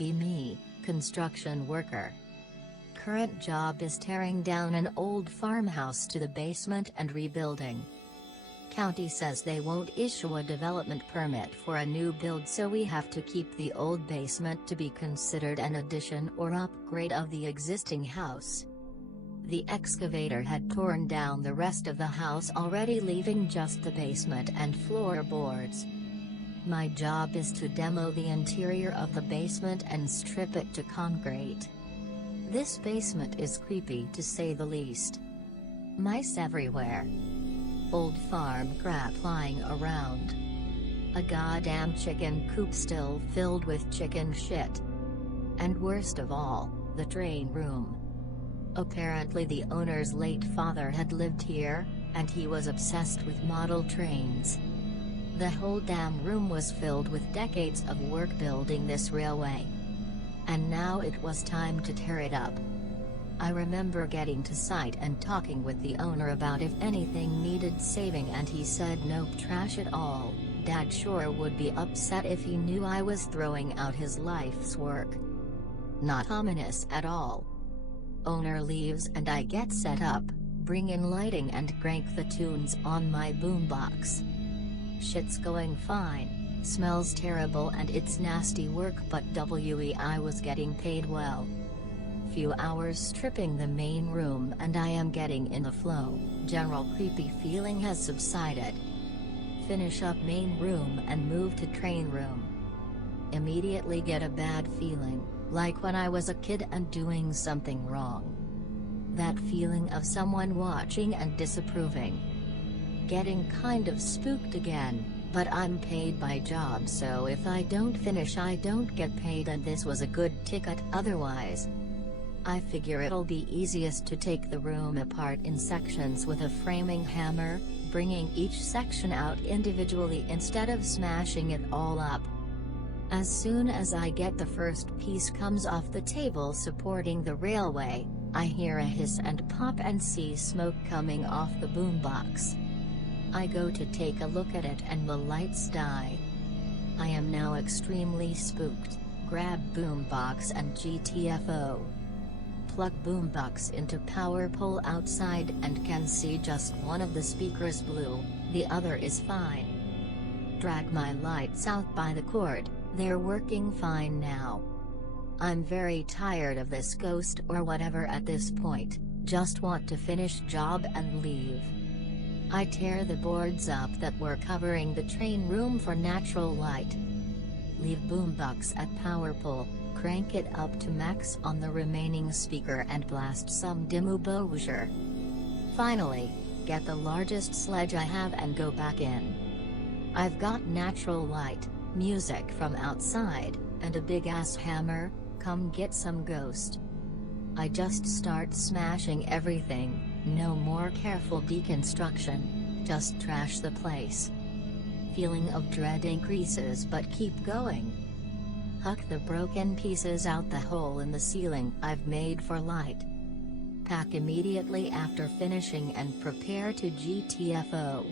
be me, construction worker. Current job is tearing down an old farmhouse to the basement and rebuilding. County says they won't issue a development permit for a new build, so we have to keep the old basement to be considered an addition or upgrade of the existing house. The excavator had torn down the rest of the house already, leaving just the basement and floorboards. My job is to demo the interior of the basement and strip it to concrete. This basement is creepy to say the least. Mice everywhere. Old farm crap lying around. A goddamn chicken coop still filled with chicken shit. And worst of all, the train room. Apparently the owner's late father had lived here, and he was obsessed with model trains. The whole damn room was filled with decades of work building this railway. And now it was time to tear it up. I remember getting to site and talking with the owner about if anything needed saving, and he said nope, trash it all. Dad sure would be upset if he knew I was throwing out his life's work. Not ominous at all. Owner leaves and I get set up, bring in lighting and crank the tunes on my boombox. Shit's going fine, smells terrible and it's nasty work, but I was getting paid well. Few hours stripping the main room and I am getting in the flow, general creepy feeling has subsided. Finish up main room and move to train room. Immediately get a bad feeling, like when I was a kid and doing something wrong. That feeling of someone watching and disapproving. Getting kind of spooked again, but I'm paid by job, so if I don't finish I don't get paid, and this was a good ticket otherwise. I figure it'll be easiest to take the room apart in sections with a framing hammer, bringing each section out individually instead of smashing it all up. As soon as I get the first piece comes off the table supporting the railway, I hear a hiss and pop and see smoke coming off the boombox. I go to take a look at it and the lights die. I am now extremely spooked, grab boombox and GTFO. Plug boombox into power pole outside and can see just one of the speakers blue, the other is fine. Drag my lights out by the cord, they're working fine now. I'm very tired of this ghost or whatever at this point, just want to finish job and leave. I tear the boards up that were covering the train room for natural light. Leave boombox at power pole, crank it up to max on the remaining speaker and blast some Dimmu. Finally, get the largest sledge I have and go back in. I've got natural light, music from outside, and a big ass hammer, come get some ghost. I just start smashing everything, no more careful deconstruction, just trash the place. Feeling of dread increases but keep going. Huck the broken pieces out the hole in the ceiling I've made for light. Pack immediately after finishing and prepare to GTFO.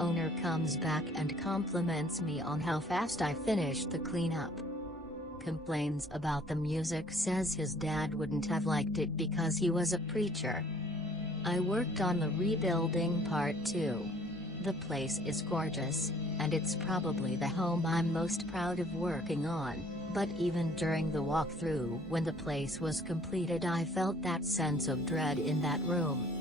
Owner comes back and compliments me on how fast I finished the cleanup. Complains about the music, says his dad wouldn't have liked it because he was a preacher. I worked on the rebuilding part too. The place is gorgeous, and it's probably the home I'm most proud of working on, but even during the walkthrough when the place was completed I felt that sense of dread in that room.